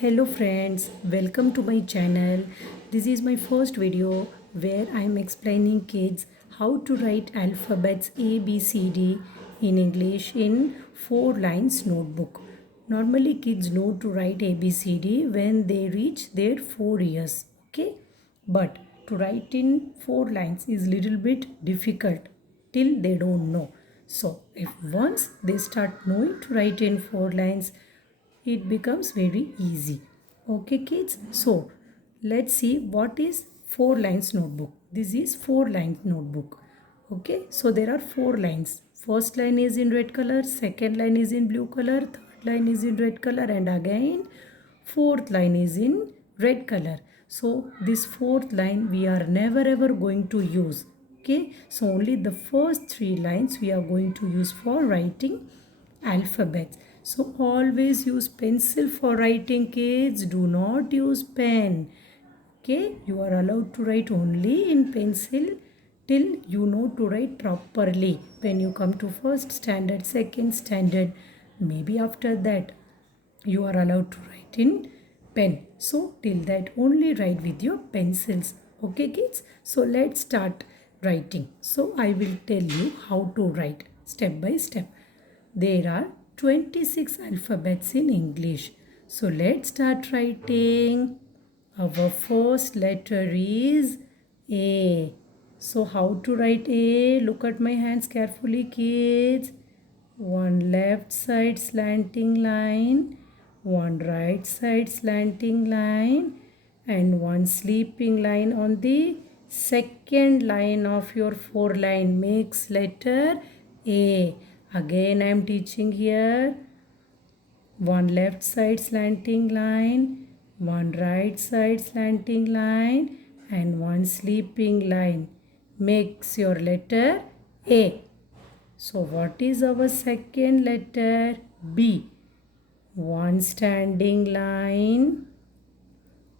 Hello friends, welcome to my channel. This is my first video where I am explaining kids how to write alphabets A, B, C, D in English in 4 lines notebook. Normally kids know to write A, B, C, D when they reach their 4 years. Okay, but to write in 4 lines is little bit difficult till they don't know. So if once they start knowing to write in 4 lines, it becomes very easy. Okay kids, so let's see what is 4 lines notebook. This is 4 lines notebook. Okay, so there are 4 lines. First line is in red color, second line is in blue color, third line is in red color, and again fourth line is in red color. So this fourth line we are never ever going to use. Okay, so only the first 3 lines we are going to use for writing alphabets. So always use pencil for writing kids. Do not use pen. Okay, you are allowed to write only in pencil till you know to write properly. When you come to first standard, second standard, maybe after that you are allowed to write in pen. So till that only write with your pencils. Okay kids, so let's start writing. So I will tell you how to write step by step. There are 26 alphabets in English. So let's start writing. Our first letter is A. So how to write A? Look at my hands carefully kids. One left side slanting line, one right side slanting line, and one sleeping line on the second line of your 4 line makes letter A. Again I am teaching here. One left side slanting line, one right side slanting line, and one sleeping line makes your letter A. So what is our second letter? B. One standing line,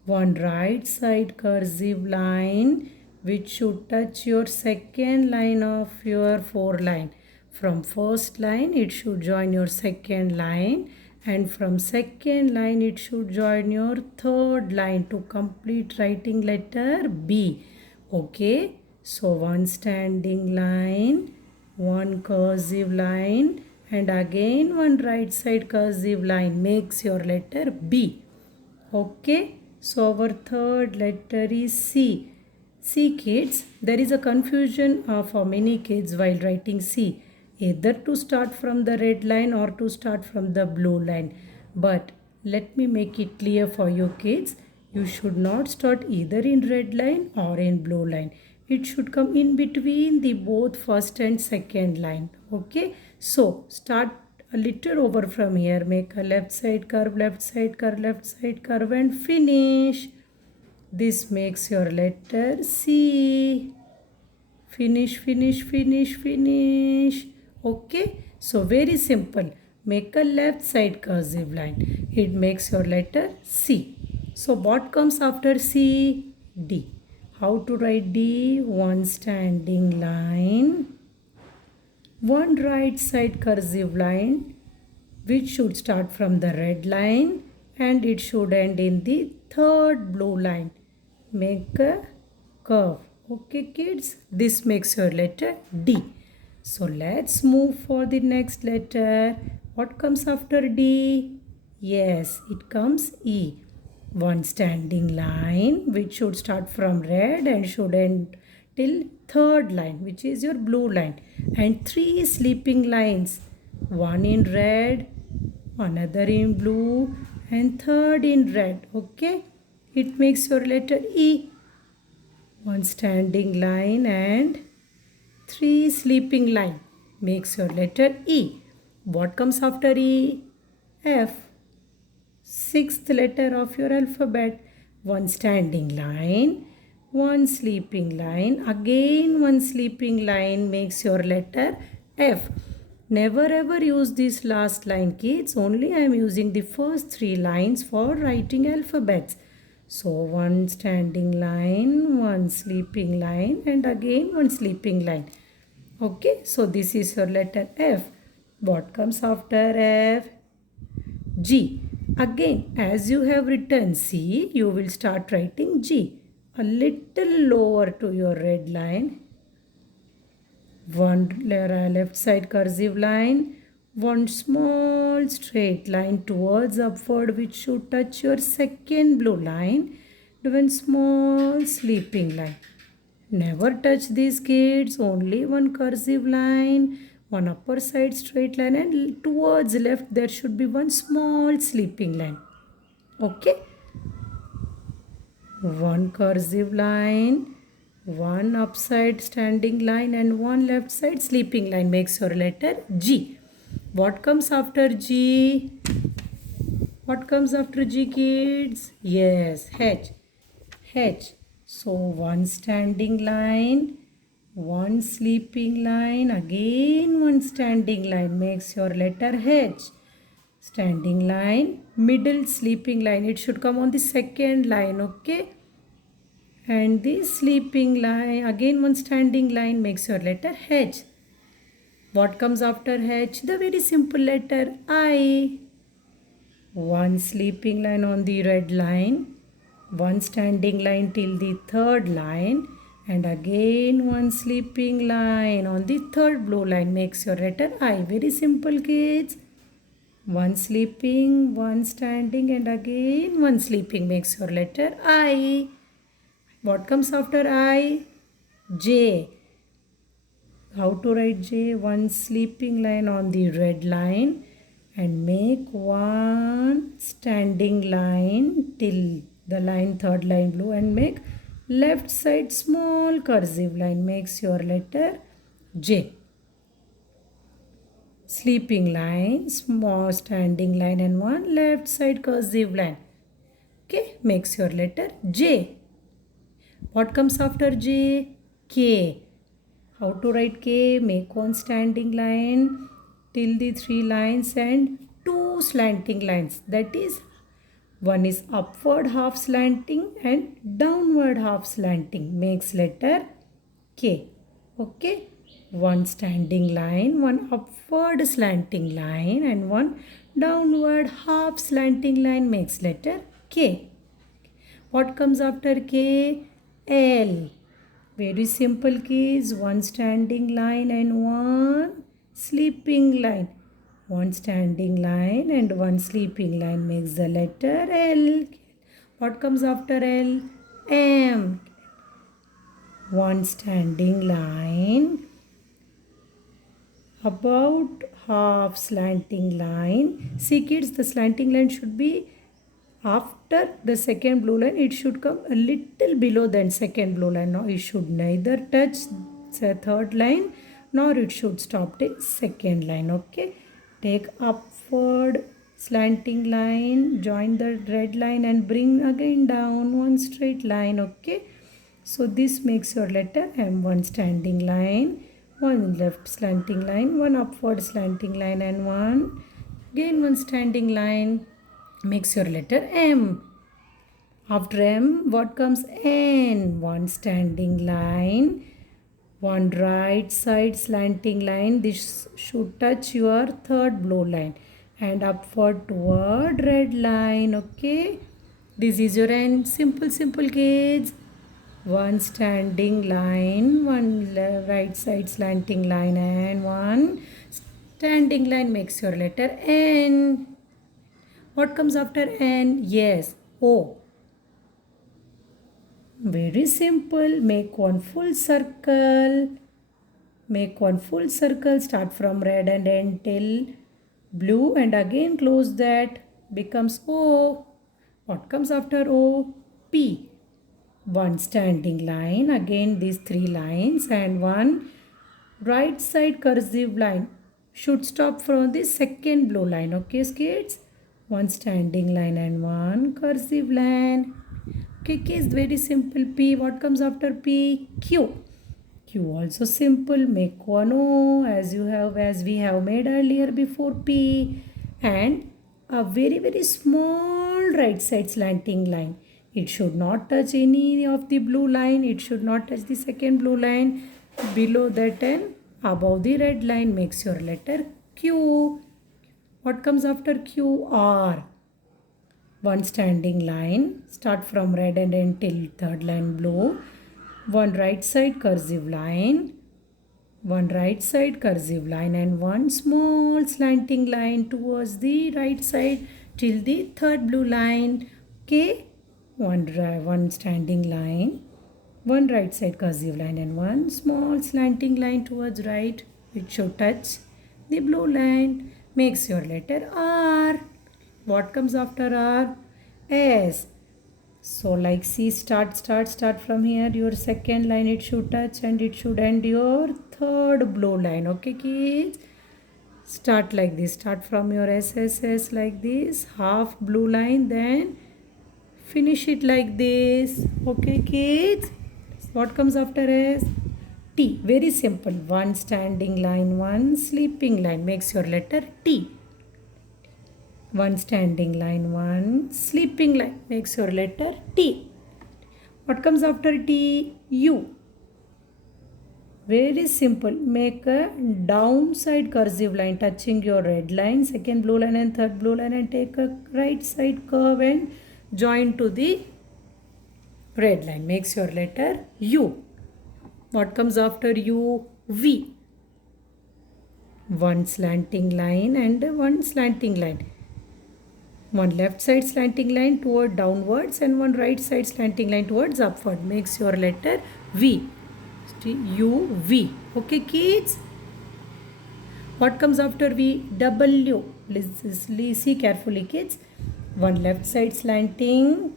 one right side cursive line which should touch your second line of your 4 line. From first line it should join your second line, and from second line it should join your third line to complete writing letter B. Okay, so one standing line, one cursive line, and again one right side cursive line makes your letter B. Okay, so our third letter is C. See kids, there is a confusion for many kids while writing C, either to start from the red line or to start from the blue line. But let me make it clear for you kids, you should not start either in red line or in blue line. It should come in between the both first and second line. Okay, so start a little over from here. Make a left side curve, left side curve, left side curve, and finish. This makes your letter C. Finish, finish, finish, finish. Okay, so very simple. Make a left side cursive line. It makes your letter C. So what comes after C? D. How to write D? One standing line, one right side cursive line which should start from the red line and it should end in the third blue line. Make a curve. Okay kids, this makes your letter D. So let's move for the next letter. What comes after D? Yes, it comes E. One standing line which should start from red and should end till third line, which is your blue line, and 3 sleeping lines, one in red, another in blue, and third in red. Okay, it makes your letter E. One standing line and 3 sleeping line makes your letter E. What comes after E? F. Sixth letter of your alphabet. One standing line, one sleeping line, again one sleeping line makes your letter F. Never ever use this last line kids, only I am using the first 3 lines for writing alphabets. So one standing line, one sleeping line, and again one sleeping line. Okay, so this is your letter F. What comes after F? G. Again, as you have written C, you will start writing G. A little lower to your red line. One left side cursive line. One small straight line towards upward which should touch your second blue line. One small sleeping line. Never touch these kids. Only one cursive line, one upper side straight line, and towards left there should be one small sleeping line. Okay, one cursive line, one upside standing line, and one left side sleeping line makes your letter G. What comes after G? What comes after G, kids? Yes, H. H. So one standing line, one sleeping line, again one standing line makes your letter H. Standing line, middle sleeping line. It should come on the second line, okay? And the sleeping line, again one standing line makes your letter H. What comes after H? The very simple letter I. One sleeping line on the red line, one standing line till the third line, and again one sleeping line on the third blue line makes your letter I. Very simple, kids. One sleeping, one standing, and again one sleeping makes your letter I. What comes after I? J. How to write J? One sleeping line on the red line and make one standing line till the line third line blue and make left side small cursive line makes your letter J. Sleeping line, small standing line, and one left side cursive line. Okay, makes your letter J. What comes after J? K. How to write K? Make one standing line till the three lines and two slanting lines. That is, one is upward half slanting and downward half slanting. Makes letter K. Okay. One standing line, one upward slanting line, and one downward half slanting line makes letter K. What comes after K? L. Very simple, kids. One standing line and one sleeping line. One standing line and one sleeping line makes the letter L. What comes after L? M. One standing line, about half slanting line. See, kids, the slanting line should be after the second blue line. It should come a little below than second blue line. Now it should neither touch the third line nor it should stop the second line. Okay, take upward slanting line, join the red line and bring again down one straight line. Okay, so this makes your letter M. One standing line, one left slanting line, one upward slanting line, and one again one standing line makes your letter M. After M, what comes N? One standing line, one right side slanting line. This should touch your third blue line and upward toward red line. Okay, this is your N. Simple, simple, kids. One standing line, one right side slanting line, and one standing line makes your letter N. What comes after N? Yes, O. Very simple. Make one full circle. Make one full circle. Start from red and end till blue and again close that. Becomes O. What comes after O? P. One standing line. Again these three lines and one right side cursive line. Should stop from the second blue line. Okay, kids? One standing line and one cursive line. Okay, kids, very simple. P. What comes after P? Q. Q also simple. Make one O as we have made earlier before P, and a very small right side slanting line. It should not touch any of the blue line. It should not touch the second blue line. Below that and above the red line makes your letter Q. What comes after Q? R. one standing line, start from red and end till third line blue, one right side cursive line, one right side cursive line and one small slanting line towards the right side till the third blue line. Okay, one standing line, one right side cursive line and one small slanting line towards right which should touch the blue line, makes your letter R. What comes after R? S. So like see, start from here. Your second line it should touch and it should end your third blue line. Okay kids? Start like this. Start from your SSS like this. Half blue line, then finish it like this. Okay kids? What comes after S? T. Very simple. One standing line, one sleeping line. Makes your letter T. One standing line, one sleeping line. Makes your letter T. What comes after T? U. Very simple. Make a downside cursive line touching your red line, second blue line and third blue line, and take a right side curve and join to the red line. Makes your letter U. What comes after U? V. One slanting line and one slanting line. One left side slanting line toward downwards and one right side slanting line towards upward. Makes your letter V. U, V. Okay kids? What comes after V? W. See carefully kids. One left side slanting.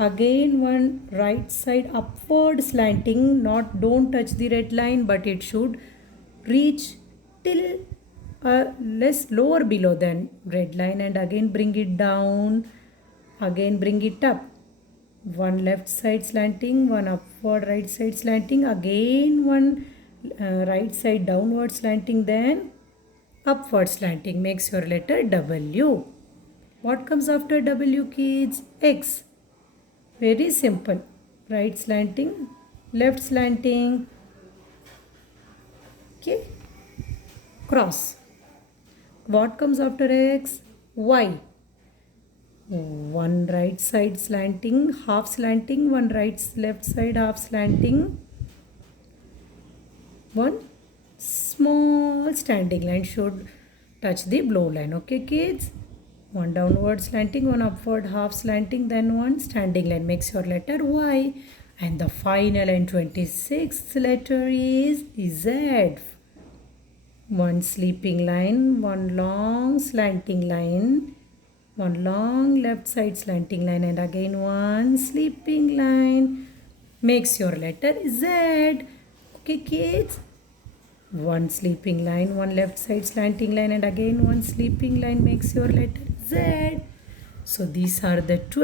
Again one right side upward slanting. Don't touch the red line, but it should reach till less lower below than red line, and again bring it down, again bring it up. One left side slanting, one upward right side slanting, again one right side downward slanting, then upward slanting. Makes your letter W. What comes after W kids? X. Very simple. Right slanting, left slanting, okay, cross. What comes after X? Y. One right side slanting, half slanting, one left side half slanting, one small standing line should touch the blue line. Okay kids? One downward slanting, one upward half slanting, then one standing line. Makes your letter Y. And the final and 26th letter is Z. One sleeping line, one long slanting line, one long left side slanting line, and again one sleeping line. Makes your letter Z. Okay kids? One sleeping line, one left side slanting line, and again one sleeping line makes your letter Z. So these are the 12